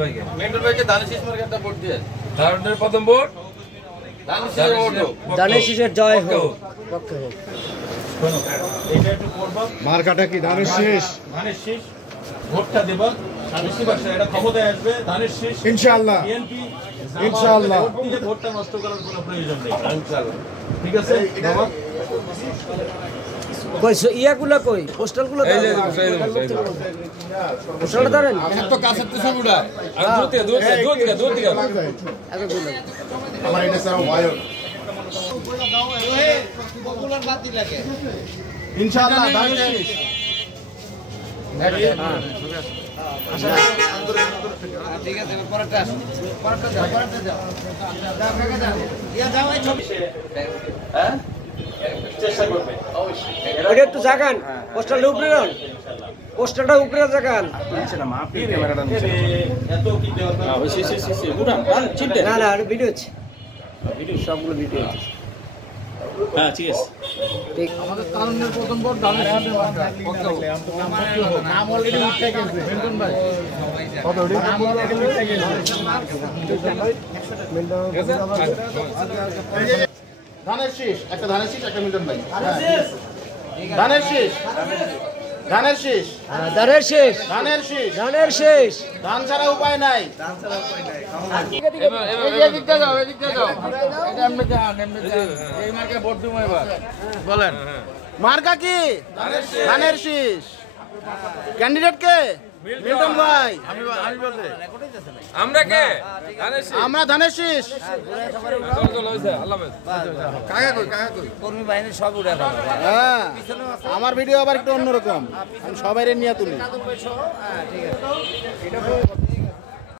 ভাইকে মিন্টুল ভাইকে ধানের শীষ মার্কাটা ভোট দিয়ে ধানের প্রথম ভোট ধানের শীষের জয় হোক পক্ষে হোক এটা একটু করবা মার্কাটা কি ধানের শীষ ভোটটা দেবা বেশি বাক্স এটা ক্ষমতায় আসবে ধানের শীষ ইনশাআল্লাহ বিএনপি ইনশাআল্লাহ ভোটটা নষ্ট করার কোনো প্রয়োজন নেই ইনশাআল্লাহ ঠিক আছে বাবা কই ইয়াগুলা কই পোস্টালগুলো এই যে পোস্টালটা ধরেন এত কাছে তো সবুড়া আর দূর থেকে আমার এটা স্যার ওয়ায়ো পপুলার বাতি লাগে ইনশাআল্লাহ ধানের শীষ ঠিক আছে পরেরটা যাও ইয়া যাও এই ছবি হ্যাঁ চেষ্টা করবে ওটা একটু জাগান পোস্টালটা উপরে রান পোস্টালটা উপরে জাগান এত কি দেওয়া না না ভিডিও হচ্ছে ভিডিও সবগুলো ভিডিও হচ্ছে হ্যাঁ ঠিক আছে ঠিক আমাদের কারণের প্রথম ভোট ধানের শীষের নাম অলরেডি উঠে গেছে মিন্টন ভাই কত নাম অলরেডি উঠে গেছে ধানের শীষ একটা ধানের শীষ একটা মিন্টন ভাই ধানের শীষ ধানের শীষ ধানের শেষ ধানের শীষ ধানের শেষ ধান ছাড়া উপায় নাই এদিকটা যাও এটা এমনি যান এই মার্কে ভোট দিমু এবার বলেন মার্কা কি ধানের শীষ ক্যান্ডিডেট কে মিল্টন ভাই আমি বলতে আমরা কে ধানের শীষ আমরা ধানের শীষ চল হইছে আল্লাহ হাফেজ কাকা কই কর্মী বাহিনী সব উড়ে হ্যাঁ আমার ভিডিও আবার একটু অন্যরকম আমি সবাইরে নিয়ে তুলি ঠিক আছে